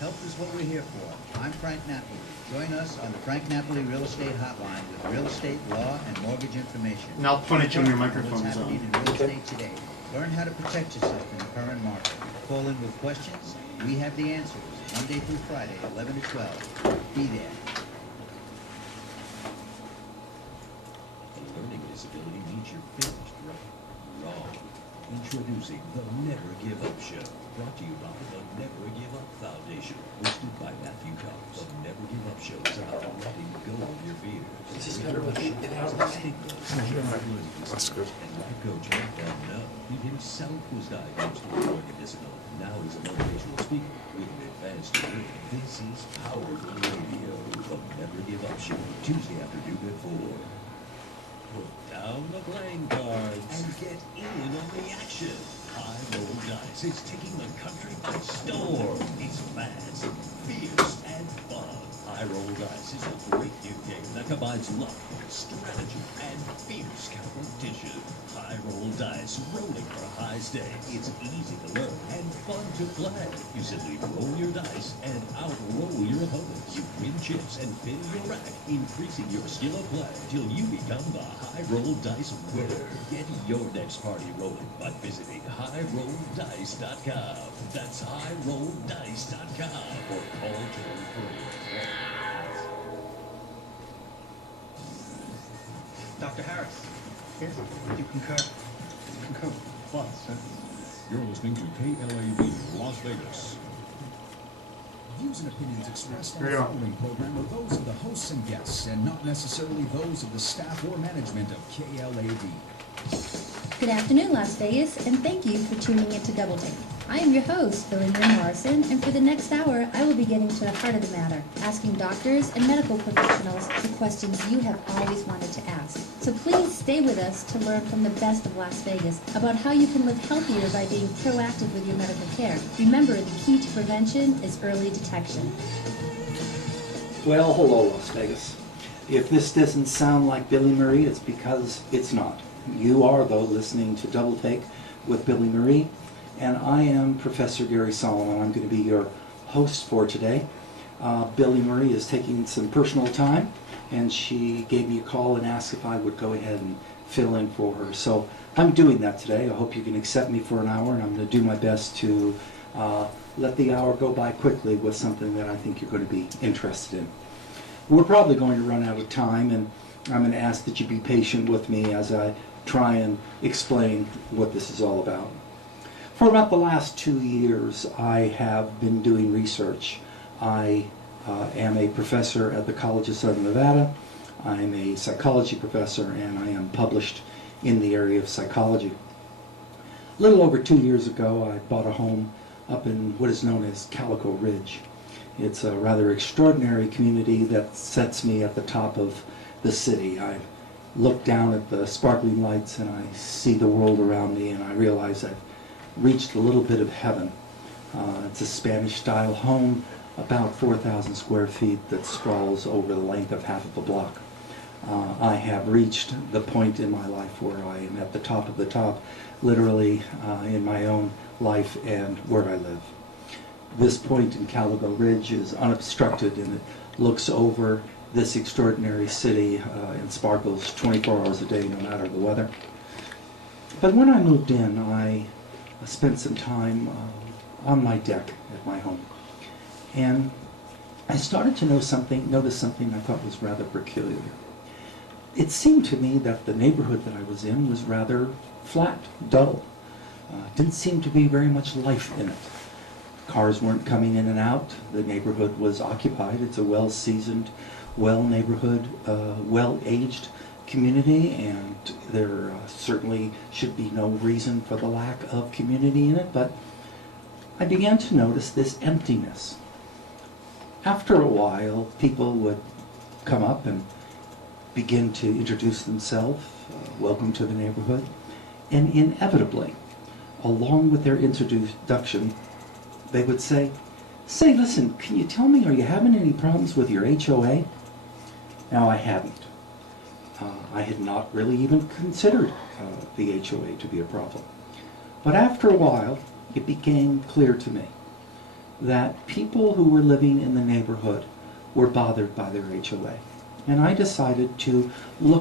Help is what we're here for. I'm Frank Napoli. Join us on the Frank Napoli Real Estate Hotline with real estate, law, and mortgage information. Now point at you when your microphone What's is happening on. in real estate today. Learn how to protect yourself in the current market. Call in with questions. We have the answers. Monday through Friday, 11 to 12. Be there. A learning disability means you're finished, right? Wrong. Introducing the Never Give Up Show. Brought to you by the Never Give Up Foundation. Hosted by Matthew Cox. The Never Give Up Show is about letting go of your fears. Is this kind of a That's good. And life coach let them know. He himself was diagnosed with learning disability. Now he's a motivational speaker with an advanced degree. This is Powerful Radio. The Never Give Up Show. Tuesday afternoon at 4. Put down the playing cards and get in on the action. High Roll Dice is taking the country by storm. It's fast, fierce, and fun. High Roll Dice is a great new game that combines luck, strategy, and fierce competition. High Roll Dice, rolling for high stakes. It's easy to learn and fun to play. You simply roll your dice and outroll your opponents. You win chips and fill your rack, increasing your skill of play till you become the High Roll Dice winner. Get your next party rolling by visiting HighRollDice.com. That's HighRollDice.com or call toll free. Dr. Harris. Yes. You concur? Concur. What, sir? You're listening to KLAV Las Vegas. Views and opinions expressed on Here the you are. following program are those of the hosts and guests, and not necessarily those of the staff or management of KLAV. Good afternoon, Las Vegas, and thank you for tuning in to Double Take. I am your host, Billy Marie Morrison, and for the next hour, I will be getting to the heart of the matter, asking doctors and medical professionals the questions you have always wanted to ask. So please stay with us to learn from the best of Las Vegas about how you can live healthier by being proactive with your medical care. Remember, the key to prevention is early detection. Well, hello, Las Vegas. If this doesn't sound like Billy Marie, it's because it's not. You are, though, listening to Double Take with Billy Marie, and I am Professor Gary Solomon. I'm going to be your host for today. Billy Marie is taking some personal time, and she gave me a call and asked if I would go ahead and fill in for her. So I'm doing that today. I hope you can accept me for an hour, and I'm going to do my best to let the hour go by quickly with something that I think you're going to be interested in. We're probably going to run out of time, and I'm going to ask that you be patient with me as I try and explain what this is all about. For about the last 2 years, I have been doing research. I am a professor at the College of Southern Nevada. I'm a psychology professor, and I am published in the area of psychology. A little over 2 years ago, I bought a home up in what is known as Calico Ridge. It's a rather extraordinary community that sets me at the top of the city. I look down at the sparkling lights and I see the world around me, and I realize I've reached a little bit of heaven. It's a Spanish-style home, about 4,000 square feet, that sprawls over the length of half of a block. I have reached the point in my life where I am at the top of the top, literally in my own life and where I live. This point in Calico Ridge is unobstructed, and it looks over this extraordinary city and sparkles 24 hours a day, no matter the weather. But when I moved in, I spent some time on my deck at my home, and I started to notice something I thought was rather peculiar. It seemed to me that the neighborhood that I was in was rather flat, dull. Didn't seem to be very much life in it. Cars weren't coming in and out. The neighborhood was occupied. It's a well-seasoned, well-neighborhood, well-aged community, and there certainly should be no reason for the lack of community in it, but I began to notice this emptiness. After a while, people would come up and begin to introduce themselves, welcome to the neighborhood, and inevitably, along with their introduction, they would say, listen, can you tell me, are you having any problems with your HOA? Now, I hadn't. I had not really even considered the HOA to be a problem. But after a while, it became clear to me that people who were living in the neighborhood were bothered by their HOA. And I decided to look